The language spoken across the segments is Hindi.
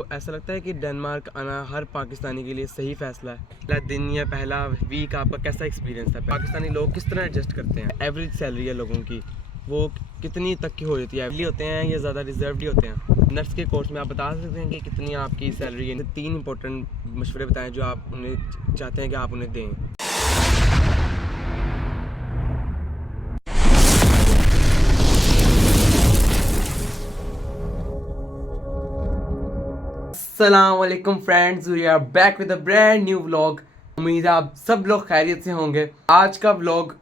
तो ऐसा लगता है कि डेनमार्क आना हर पाकिस्तानी के लिए सही फ़ैसला है। पहला दिन या पहला वीक आपका कैसा एक्सपीरियंस था? पाकिस्तानी लोग किस तरह एडजस्ट करते हैं? एवरेज सैलरी है लोगों की वो कितनी तक की हो जाती है? एवली होते हैं या ज़्यादा रिजर्वड होते हैं? नर्स के कोर्स में आप बता सकते हैं कि कितनी आपकी सैलरी है? 3 इंपॉर्टेंट मशवरे बताएं जो आप उन्हें चाहते हैं कि आप उन्हें दें। अस्सलामुअलैकुम friends, we are back with a brand new vlog. उम्मीद है आप सब लोग खैरियत से होंगे। आज का व्लॉग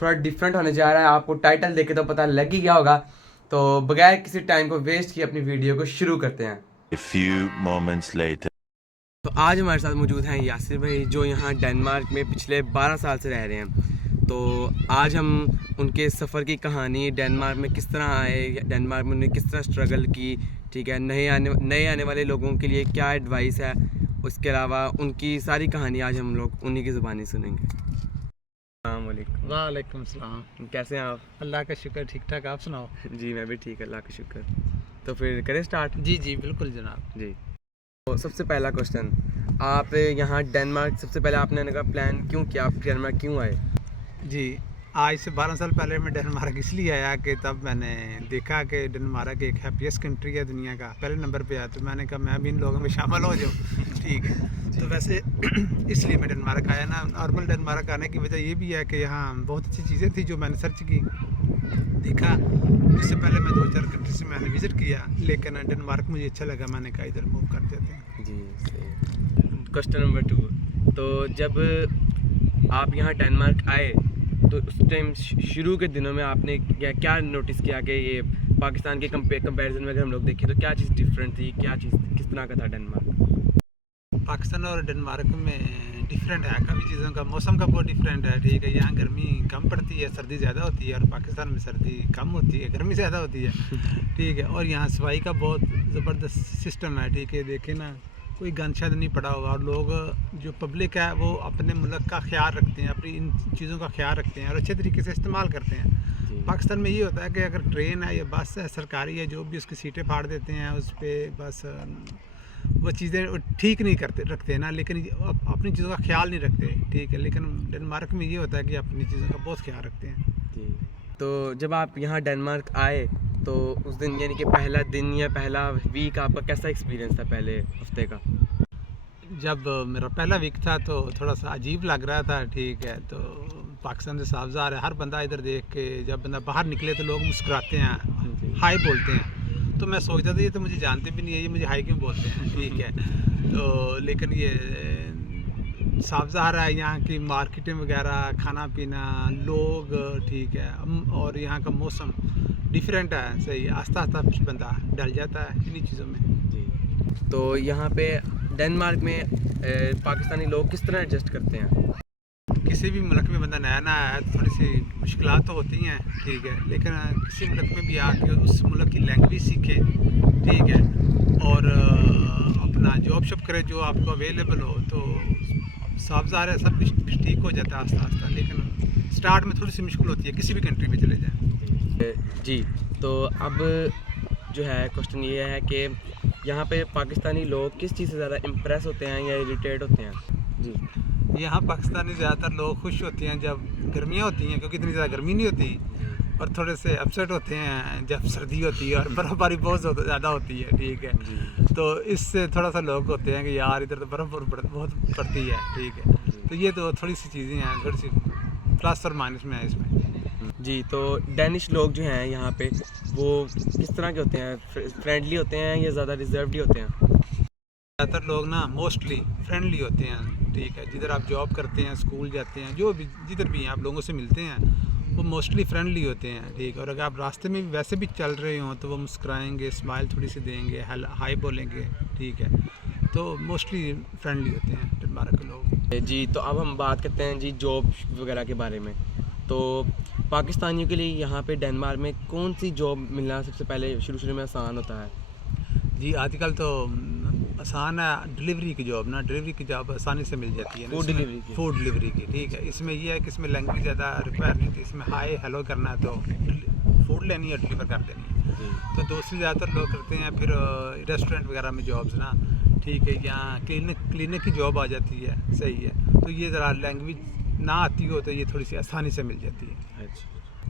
थोड़ा डिफरेंट होने जा रहा है, आपको टाइटल देखे तो पता लग ही गया होगा। तो बगैर किसी टाइम को वेस्ट किए अपनी वीडियो को शुरू करते हैं। A few moments later. तो आज हमारे साथ मौजूद हैं यासिर भाई, जो यहाँ डेनमार्क में पिछले 12 साल से रह रहे हैं। तो आज हम उनके सफ़र की कहानी, डेनमार्क में किस तरह आए, डेनमार्क में उन्होंने किस तरह स्ट्रगल की, ठीक है, नए आने वाले लोगों के लिए क्या एडवाइस है, उसके अलावा उनकी सारी कहानी आज हम लोग उन्हीं की ज़ुबानी सुनेंगे। अस्सलाम वालेकुम। वालेकुम सलाम। कैसे हैं आप? अल्लाह का शुक्र, ठीक ठाक। आप सुनाओ? जी मैं भी ठीक, अल्लाह का शुक्र। तो फिर करें स्टार्ट? जी जी बिल्कुल जनाब। जी, तो सबसे पहला क्वेश्चन, आप यहाँ डेनमार्क सबसे पहले आपने का प्लान क्यों किया, आप डेनमार्क क्यों आए? जी, आज से 12 साल पहले मैं डेनमार्क इसलिए आया कि तब मैंने देखा कि डेनमार्क एक हैप्पीएस्ट कंट्री है दुनिया का, पहले नंबर पे आया। तो मैंने कहा मैं भी इन लोगों में शामिल हो जाऊँ। ठीक है, तो वैसे इसलिए मैं डेनमार्क आया ना। नॉर्मल डेनमार्क आने की वजह ये भी है कि यहाँ बहुत अच्छी चीज़ें थी जो मैंने सर्च की, देखा। इससे पहले मैं 2-4 कंट्री से मैंने विज़िट किया, लेकिन डेनमार्क मुझे अच्छा लगा। मैंने कहा इधर मूव कर देते हैं। जी सही। क्वेश्चन नंबर 2, तो जब आप यहाँ डेनमार्क आए तो उस टाइम शुरू के दिनों में आपने क्या नोटिस किया कि ये पाकिस्तान के कंपैरिजन में अगर हम लोग देखें तो क्या चीज़ डिफरेंट थी, क्या चीज़ किस तरह का था डेनमार्क? पाकिस्तान और डेनमार्क में डिफरेंट है काफ़ी चीज़ों का। मौसम का बहुत डिफरेंट है, ठीक है। यहाँ गर्मी कम पड़ती है, सर्दी ज़्यादा होती है, और पाकिस्तान में सर्दी कम होती है, गर्मी ज़्यादा होती है। ठीक है, और यहाँ सफाई का बहुत ज़बरदस्त सिस्टम है। ठीक है, देखे ना, कोई गंद शायद नहीं पड़ा होगा, और लोग जो पब्लिक है वो अपने मुल्क का ख्याल रखते हैं, अपनी इन चीज़ों का ख्याल रखते हैं और अच्छे तरीके से इस्तेमाल करते हैं। पाकिस्तान में ये होता है कि अगर ट्रेन है या बस है सरकारी है, जो भी उसकी सीटें फाड़ देते हैं उस पर, बस वो चीज़ें ठीक नहीं रखते ना, लेकिन अपनी चीज़ों का ख्याल नहीं रखते। ठीक है, लेकिन डेनमार्क में ये होता है कि अपनी चीज़ों का बहुत ख्याल रखते हैं। जी, तो जब आप यहाँ डेनमार्क आए तो उस दिन यानी कि पहला दिन या पहला वीक आपका कैसा एक्सपीरियंस था पहले हफ्ते का? जब मेरा पहला वीक था तो थोड़ा सा अजीब लग रहा था। ठीक है, तो पाकिस्तान से साफजार है, हर बंदा इधर देख के, जब बंदा बाहर निकले तो लोग मुस्कुराते हैं, हाय बोलते हैं। तो मैं सोचता था ये तो मुझे जानते भी नहीं है, ये मुझे हाई क्यों बोलते हैं। ठीक है, तो लेकिन ये साफजार है, यहाँ की मार्केटें वगैरह, खाना पीना, लोग, ठीक है, और यहाँ का मौसम डिफरेंट है। सही, आस्ता आस्ता बंदा डल जाता है इन्हीं चीज़ों में। जी, तो यहाँ पे डेनमार्क में पाकिस्तानी लोग किस तरह एडजस्ट करते हैं? किसी भी मुल्क में बंदा नया नया आया तो थोड़ी सी मुश्किलात तो होती हैं। ठीक है, लेकिन किसी मुल्क में भी आके उस मुल्क की लैंग्वेज सीखे, ठीक है, और अपना जॉब शॉप करे जो आपको अवेलेबल हो, तो साफजार है, सब कुछ ठीक हो जाता है आस्ता आस्ता। लेकिन स्टार्ट में थोड़ी सी मुश्किल होती है, किसी भी कंट्री में चले जाएँ। जी, तो अब जो है क्वेश्चन ये है कि यहाँ पे पाकिस्तानी लोग किस चीज़ से ज़्यादा इम्प्रेस होते हैं या इरिटेट होते हैं? जी, यहाँ पाकिस्तानी ज़्यादातर लोग खुश होते हैं जब गर्मियाँ होती हैं, क्योंकि इतनी ज़्यादा गर्मी नहीं होती, और थोड़े से अपसेट होते हैं जब सर्दी होती है और बर्फ़बारी बहुत ज़्यादा होती है। ठीक है, तो इससे थोड़ा सा लोग होते हैं कि यार इधर तो बर्फ़ बहुत पड़ती है। ठीक है, तो ये तो थोड़ी सी चीज़ें हैं, थोड़ी सी प्लस और माइनस में है इसमें। जी, तो डेनिश लोग जो हैं यहाँ पे वो किस तरह के होते हैं? फ्रेंडली होते हैं या ज़्यादा रिजर्वड होते हैं? ज़्यादातर लोग ना मोस्टली फ्रेंडली होते हैं। ठीक है, जिधर आप जॉब करते हैं, स्कूल जाते हैं, जो भी जिधर भी हैं आप लोगों से मिलते हैं, वो मोस्टली फ्रेंडली होते हैं। ठीक है, और अगर आप रास्ते में भी वैसे भी चल रहे हों तो वो मुस्कुराएंगे, स्माइल थोड़ी सी देंगे, हाय बोलेंगे। ठीक है, तो मोस्टली फ्रेंडली होते हैं डेनमार्क के लोग। जी, तो अब हम बात करते हैं जी जॉब वगैरह के बारे में। तो पाकिस्तानियों के लिए यहाँ पे डेनमार्क में कौन सी जॉब मिलना सबसे पहले शुरू में आसान होता है? जी, आजकल तो आसान है डिलीवरी की जॉब ना, डिलीवरी की जॉब आसानी से मिल जाती है। फूड डिलीवरी की। ठीक है, इसमें यह है कि इसमें लैंग्वेज ज़्यादा रिक्वायर नहीं थी, इसमें हाय हेलो करना है तो फूड लेनी है, डिलीवर कर देनी है। तो दूसरी ज़्यादातर लोग करते हैं फिर रेस्टोरेंट वगैरह में जॉब्स ना, ठीक है, या क्लिनिक की जॉब आ जाती है, सही है। तो ये ज़रा लैंग्वेज ना आती हो तो ये थोड़ी सी आसानी से मिल जाती है। अच्छा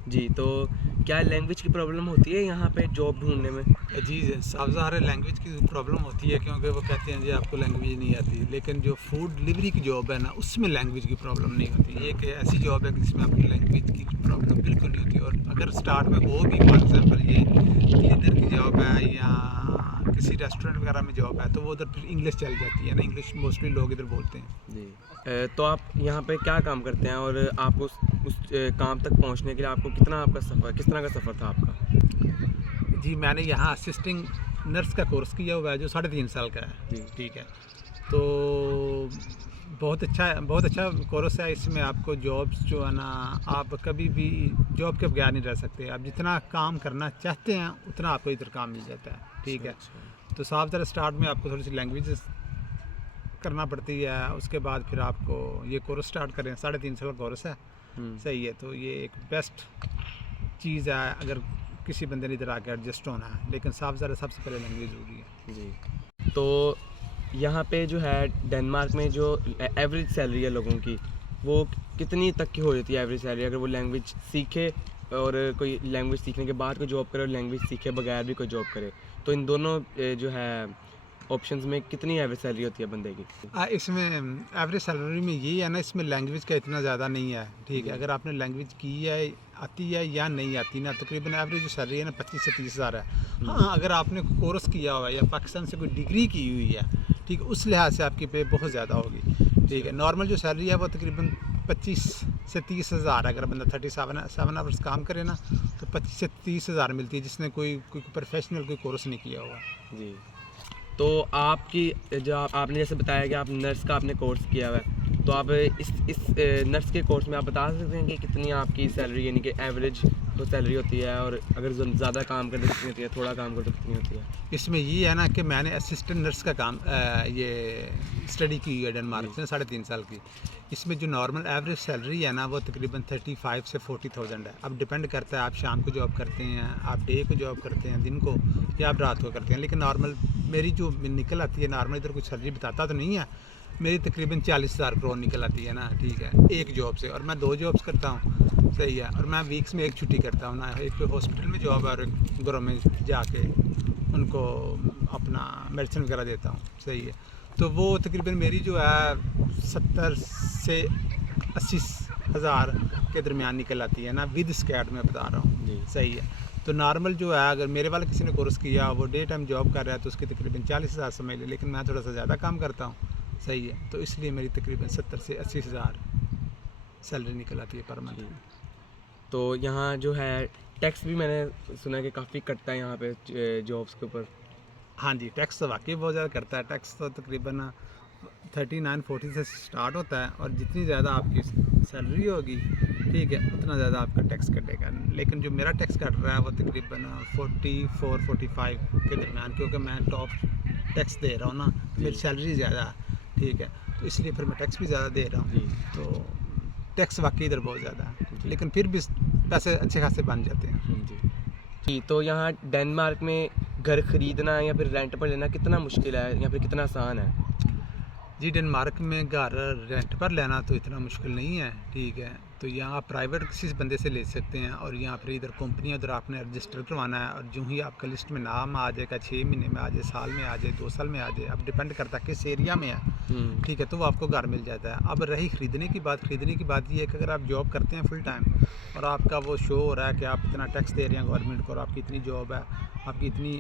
जी, तो क्या लैंग्वेज की प्रॉब्लम होती है यहाँ पे जॉब ढूंढने में? जी साफ ज़ाहिर है लैंग्वेज की प्रॉब्लम होती है, क्योंकि वो कहते हैं जी आपको लैंग्वेज नहीं आती, लेकिन जो फूड डिलीवरी की जॉब है ना उसमें लैंग्वेज की प्रॉब्लम नहीं होती। एक ऐसी जॉब है जिसमें आपकी लैंग्वेज की प्रॉब्लम बिल्कुल नहीं होती, और अगर स्टार्ट में हो भी, फॉर एग्जांपल ये क्लीनर की जॉब है या किसी रेस्टोरेंट वगैरह में जॉब है, तो वो उधर फिर इंग्लिश चल जाती है ना, इंग्लिश मोस्टली लोग इधर बोलते हैं। जी। तो आप यहाँ पे क्या काम करते हैं और आप उस काम तक पहुँचने के लिए आपको किस तरह का सफ़र था आपका? जी मैंने यहाँ असिस्टिंग नर्स का कोर्स किया हुआ है जो 3.5 साल का है। जी। ठीक है, तो बहुत अच्छा कोर्स है। इसमें आपको जॉब्स जो है ना, आप कभी भी जॉब के बगैर नहीं रह सकते। आप जितना काम करना चाहते हैं उतना आपको इधर काम मिल जाता है, ठीक है। तो साफ ज़रा स्टार्ट में आपको थोड़ी सी लैंग्वेज करना पड़ती है, उसके बाद फिर आपको ये कोर्स स्टार्ट करें। 3.5 साल का कोर्स है, सही है। तो ये एक बेस्ट चीज़ है अगर किसी बंदे ने इधर आके एडजस्ट होना है, लेकिन साफ ज़रा सबसे पहले लैंग्वेज ज़रूरी है। जी। तो यहाँ पे जो है डेनमार्क में जो एवरेज सैलरी है लोगों की, वो कितनी तक की हो जाती है एवरेज सैलरी, अगर वो लैंग्वेज सीखे और कोई लैंग्वेज सीखने के बाद कोई जॉब करे और लैंग्वेज सीखे बगैर भी कोई जॉब करे, तो इन दोनों जो है ऑप्शंस में कितनी एवरेज सैलरी होती है बंदे की? इसमें एवरेज सैलरी में यही है ना, इसमें लैंग्वेज का इतना ज़्यादा नहीं है, ठीक है। अगर आपने लैंग्वेज की है, आती है या नहीं आती ना, तकरीबन एवरेज जो सैलरी है ना 25 से 30 हज़ार है। हाँ, अगर आपने कोर्स किया हुआ है या पाकिस्तान से कोई डिग्री की हुई है, ठीक है, उस लिहाज से आपकी पे बहुत ज़्यादा होगी, ठीक है। नॉर्मल जो सैलरी है वो तकरीबन 25 से 30 हज़ार। अगर बंदा 37 आवर्स काम करे ना तो 25 से 30 हज़ार मिलती है, जिसने कोई प्रोफेशनल कोई कोर्स नहीं किया हुआ। जी। तो आपकी जो आपने जैसे बताया कि आप नर्स का आपने कोर्स किया हुआ है, तो आप इस नर्स के कोर्स में आप बता सकते हैं कि कितनी आपकी सैलरी, यानी कि एवरेज तो सैलरी होती है, और अगर ज़्यादा काम करते तो कितनी होती है, थोड़ा काम करते तो कितनी होती है? इसमें ये है ना कि मैंने असिस्टेंट नर्स का काम ये स्टडी की है डेनमार्क से 3.5 साल की। इसमें जो नॉर्मल एवरेज सैलरी है ना वो तकरीबन 35 से 40,000 है। अब डिपेंड करता है आप शाम को जॉब करते हैं, आप डे को जॉब करते हैं, दिन को, या आप रात को करते हैं। लेकिन नॉर्मल मेरी जो निकल आती है, नॉर्मल इधर कुछ सैलरी बताता तो नहीं है, मेरी तकरीबन 40,000 करोड़ निकल आती है ना, ठीक है, एक जॉब से। और मैं 2 जॉब्स करता हूँ, सही है। और मैं वीक्स में 1 छुट्टी करता हूँ ना, एक हॉस्पिटल में जॉब है और एक घरों में जाके उनको अपना मेडिसिन वगैरह देता हूँ, सही है। तो वो तकरीबन मेरी जो है 70 से 80 हज़ार के दरमियान निकल आती है ना, विद स्कैट में बता रहा हूँ, सही है। तो नॉर्मल जो है, अगर मेरे वाला किसी ने कोर्स किया, वो डे टाइम जॉब कर रहा है, तो उसकी तकरीबन 40 हज़ार समझ ले, लेकिन मैं थोड़ा सा ज़्यादा काम करता हूँ, सही है। तो इसलिए मेरी तकरीबन 70 से 80 हज़ार सैलरी निकल आती है पर मंथ। तो यहाँ जो है टैक्स भी मैंने सुना है कि काफ़ी कटता है यहाँ पे जॉब्स के ऊपर। हाँ जी, टैक्स तो वाकई बहुत ज़्यादा करता है। टैक्स तो तकरीबन 39-40 से स्टार्ट होता है, और जितनी ज़्यादा आपकी सैलरी होगी, ठीक है, उतना ज़्यादा आपका टैक्स कटेगा। लेकिन जो मेरा टैक्स कट रहा है वो तकरीबन 44-45 के दरमियान, क्योंकि मैं टॉप टैक्स दे रहा हूँ ना, मेरी सैलरी ज़्यादा है, ठीक है, तो इसलिए फिर मैं टैक्स भी ज़्यादा दे रहा हूँ। तो टैक्स वाकई इधर बहुत ज़्यादा है, लेकिन फिर भी पैसे अच्छे खासे बन जाते हैं। जी। तो यहाँ डेनमार्क में घर ख़रीदना या फिर रेंट पर लेना कितना मुश्किल है या फिर कितना आसान है? जी, डेनमार्क में घर रेंट पर लेना तो इतना मुश्किल नहीं है, ठीक है। तो यहाँ आप प्राइवेट किसी बंदे से ले सकते हैं, और यहाँ पर इधर कंपनी उधर आपने रजिस्टर करवाना है, और जो ही आपका लिस्ट में नाम आ जाएगा, 6 महीने में आ जाए, साल में आ जाए, 2 साल में आ जाए, अब डिपेंड करता है किस एरिया में है, ठीक है, तो वो आपको घर मिल जाता है। अब रही ख़रीदने की बात ये है कि अगर आप जॉब करते हैं फुल टाइम और आपका वो शो हो रहा है कि आप इतना टैक्स दे रहे हैं गवर्नमेंट को, और आपकी इतनी जॉब है, आपकी इतनी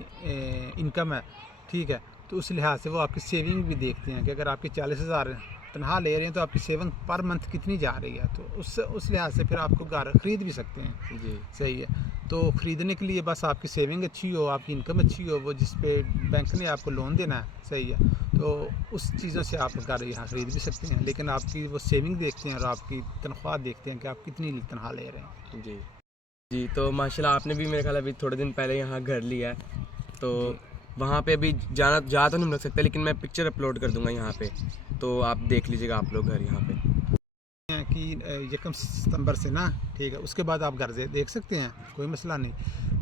इनकम है, ठीक है, तो उस लिहाज से वो आपकी सेविंग भी देखते हैं कि अगर आपकी 40 हज़ार तनख्वाह ले रहे हैं तो आपकी सेविंग पर मंथ कितनी जा रही है, तो उस लिहाज से फिर आपको घर ख़रीद भी सकते हैं। जी, सही है। तो ख़रीदने के लिए बस आपकी सेविंग अच्छी हो, आपकी इनकम अच्छी हो, वो जिस पे बैंक ने आपको लोन देना है, सही है, तो उस चीज़ों से आप घर यहाँ ख़रीद भी सकते हैं। लेकिन आपकी वो सेविंग देखते हैं और आपकी तनख्वाह देखते हैं कि आप कितनी तनख्वाह ले रहे हैं। जी। जी, तो माशाल्लाह आपने भी मेरे ख्याल अभी थोड़े दिन पहले यहाँ घर लिया है, तो वहाँ पे अभी जा तो नहीं लग सकता, लेकिन मैं पिक्चर अपलोड कर दूँगा यहाँ पे, तो आप देख लीजिएगा आप लोग घर यहाँ पे। की 1 सितंबर से ना, ठीक है, उसके बाद आप घर से देख सकते हैं, कोई मसला नहीं,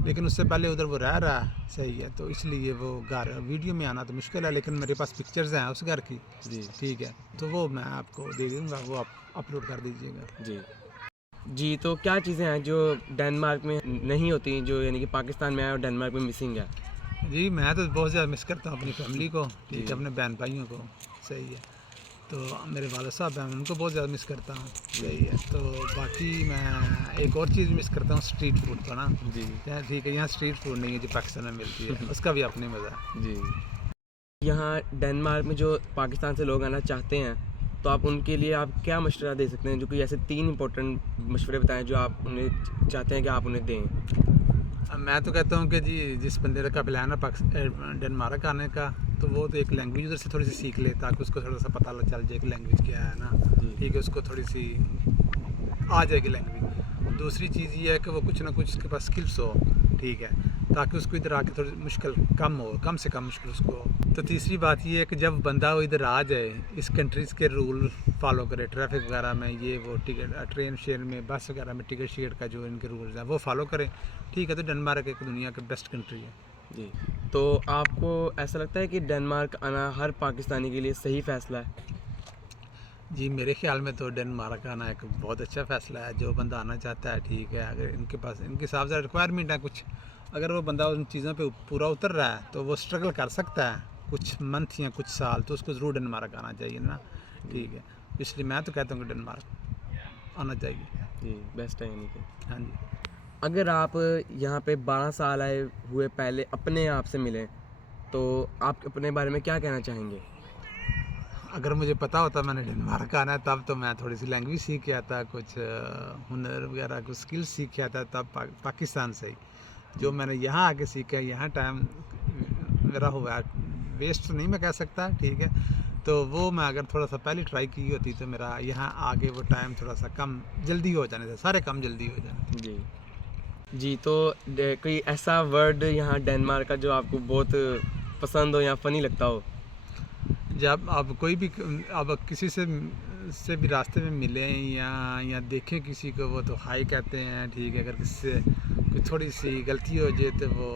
लेकिन उससे पहले उधर वो रह रहा है, सही है, तो इसलिए वो घर वीडियो में आना तो मुश्किल है, लेकिन मेरे पास पिक्चर्स हैं उस घर की जी ठीक है, तो वो मैं आपको दे दूँगा, वो आप अपलोड कर दीजिएगा। जी जी। तो क्या चीज़ें हैं जो डेनमार्क में नहीं होती, जो यानी कि पाकिस्तान में है और डेनमार्क में मिसिंग है? जी मैं तो बहुत ज़्यादा मिस करता हूँ अपनी फैमिली को, ठीक जी। है, अपने बहन भाइयों को, सही है, तो मेरे वालिद साहब हैं, उनको बहुत ज़्यादा मिस करता हूँ, सही है, तो बाकी मैं एक और चीज़ मिस करता हूँ, स्ट्रीट फूड को ना, जी ठीक है, यहाँ स्ट्रीट फूड नहीं है जो पाकिस्तान में मिलती है, उसका भी अपने मज़ा है। जी। यहाँ डेनमार्क में जो पाकिस्तान से लोग आना चाहते हैं, तो आप उनके लिए आप क्या मशवरा दे सकते हैं? जो कि ऐसे 3 इम्पोर्टेंट मशवरे बताएं जो आप उन्हें चाहते हैं कि आप उन्हें दें। मैं तो कहता हूँ कि जी जिस बंदे का प्लान है डेनमार्क आने का, तो वो तो एक लैंग्वेज उधर से थोड़ी सी सीख ले, ताकि उसको थोड़ा सा पता चल जाए कि लैंग्वेज क्या है ना, ठीक है, उसको थोड़ी सी आ जाएगी लैंग्वेज। दूसरी चीज़ ये है कि वो कुछ ना कुछ उसके पास स्किल्स हो, ठीक है, ताकि उसको इधर आके थोड़ी मुश्किल कम हो, कम से कम मुश्किल उसको हो। तो तीसरी बात ये है कि जब बंदा वो इधर आ जाए, इस कंट्रीज़ के रूल फॉलो करे, ट्रैफिक वगैरह में, ये वो टिकट, ट्रेन शेयर में, बस वगैरह में टिकट शेयर का जो इनके रूल्स हैं वो फॉलो करें, ठीक है, तो डेनमार्क एक दुनिया की बेस्ट कंट्री है। जी। तो आपको ऐसा लगता है कि डेनमार्क आना हर पाकिस्तानी के लिए सही फ़ैसला है? जी मेरे ख्याल में तो डेनमार्क आना एक बहुत अच्छा फ़ैसला है, जो बंदा आना चाहता है, ठीक है, अगर इनके पास इनके हिसाब से रिक्वायरमेंट है कुछ, अगर वो बंदा उन चीज़ों पे पूरा उतर रहा है तो वो स्ट्रगल कर सकता है कुछ मंथ या कुछ साल, तो उसको ज़रूर डेनमार्क आना चाहिए ना, ठीक है, इसलिए मैं तो कहता हूँ कि डेनमार्क आना चाहिए। जी, बेस्ट है यानी कि। हाँ जी। अगर आप यहाँ पे 12 साल आए हुए पहले अपने आप से मिलें, तो आप अपने बारे में क्या कहना चाहेंगे? अगर मुझे पता होता मैंने डेनमार्क आना है, तब तो मैं थोड़ी सी लैंग्वेज सीख के आता, कुछ हुनर वगैरह कुछ स्किल्स सीख के आता, तब पाकिस्तान से ही जो मैंने यहाँ आके सीखा है, यहाँ टाइम मेरा हुआ है वेस्ट तो नहीं मैं कह सकता, ठीक है, तो वो मैं अगर थोड़ा सा पहले ट्राई की होती तो मेरा यहाँ आगे वो टाइम थोड़ा सा कम जल्दी हो जाने था, सारे काम जल्दी हो जाने। जी जी। तो कोई ऐसा वर्ड यहाँ डेनमार्क का जो आपको बहुत पसंद हो या फ़नी लगता हो? जब आप कोई भी अब किसी से भी रास्ते में मिलें या देखें किसी को, वो तो हाई कहते हैं, ठीक है, अगर किसी से कोई थोड़ी सी गलती हो जाए तो वो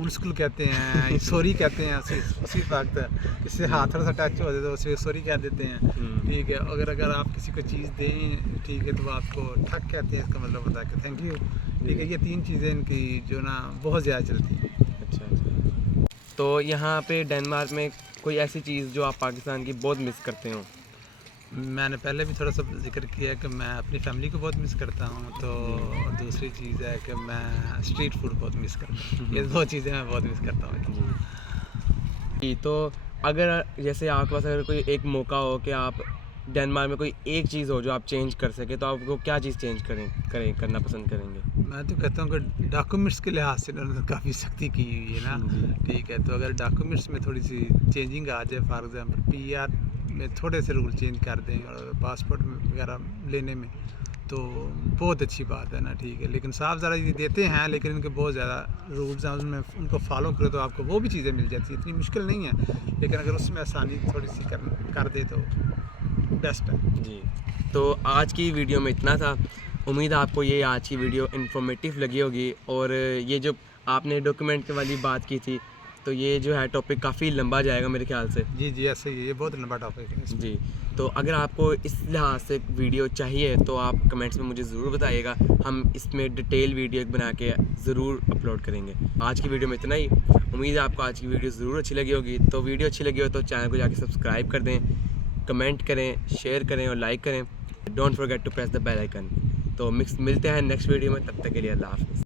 ओल्ड स्कूल कहते हैं, सॉरी कहते हैं, उसी वक्त किसी से हाथ थोड़ा सा टच हो जाए तो उसे सॉरी कह देते हैं, ठीक है, अगर आप किसी को चीज़ दें, ठीक है, तो वो आपको ठक कहते हैं, इसका मतलब होता है कि थैंक यू, ठीक है, ये 3 चीज़ें इनकी जो ना बहुत ज़्यादा चलती हैं। अच्छा अच्छा। तो यहाँ पे डेनमार्क में कोई ऐसी चीज़ जो आप पाकिस्तान की बहुत मिस करते हो? मैंने पहले भी थोड़ा सा जिक्र किया कि मैं अपनी फैमिली को बहुत मिस करता हूँ, तो और दूसरी चीज़ है कि मैं स्ट्रीट फूड बहुत मिस करता हूँ, ये 2 चीज़ें मैं बहुत मिस करता हूँ। जी। तो अगर जैसे आपके पास अगर कोई एक मौका हो कि आप डेनमार्क में कोई एक चीज़ हो जो आप चेंज कर सके, तो आपको क्या चीज़ चेंज करना पसंद करेंगे? मैं तो कहता हूँ कि डॉक्यूमेंट्स के लिहाज से उन्होंने काफ़ी सख्ती की हुई है ना, ठीक है, तो अगर डॉक्यूमेंट्स में थोड़ी सी चेंजिंग आ जाए, फॉर एग्जांपल पीआर में थोड़े से रूल चेंज कर दें और पासपोर्ट वगैरह लेने में, तो बहुत अच्छी बात है ना, ठीक है, लेकिन साफ ज़रा ये देते हैं, लेकिन इनके बहुत ज़्यादा रूल्स हैं, उसमें उनको फॉलो करो तो आपको वो भी चीज़ें मिल जाती हैं, इतनी मुश्किल नहीं है, लेकिन अगर उसमें आसानी थोड़ी सी कर दे तो बेस्ट है। जी। तो आज की वीडियो में इतना था। उम्मीद है आपको ये आज की वीडियो इन्फॉर्मेटिव लगी होगी, और ये जो आपने डॉक्यूमेंट वाली बात की थी, तो ये जो है टॉपिक काफ़ी लंबा जाएगा मेरे ख्याल से। जी ऐसे ही, ये बहुत लंबा टॉपिक है। जी। तो अगर आपको इस लिहाज से वीडियो चाहिए तो आप कमेंट्स में मुझे ज़रूर बताइएगा, हम इसमें डिटेल वीडियो बना के ज़रूर अपलोड करेंगे। आज की वीडियो में इतना ही। उम्मीद है आपको आज की वीडियो ज़रूर अच्छी लगी होगी। तो वीडियो अच्छी लगी हो तो चैनल को जाके सब्सक्राइब कर दें, कमेंट करें, शेयर करें और लाइक करें। Don't forget to press the bell icon. तो मिलते हैं नेक्स्ट वीडियो में, तब तक के लिए अल्लाह हाफ़िज़।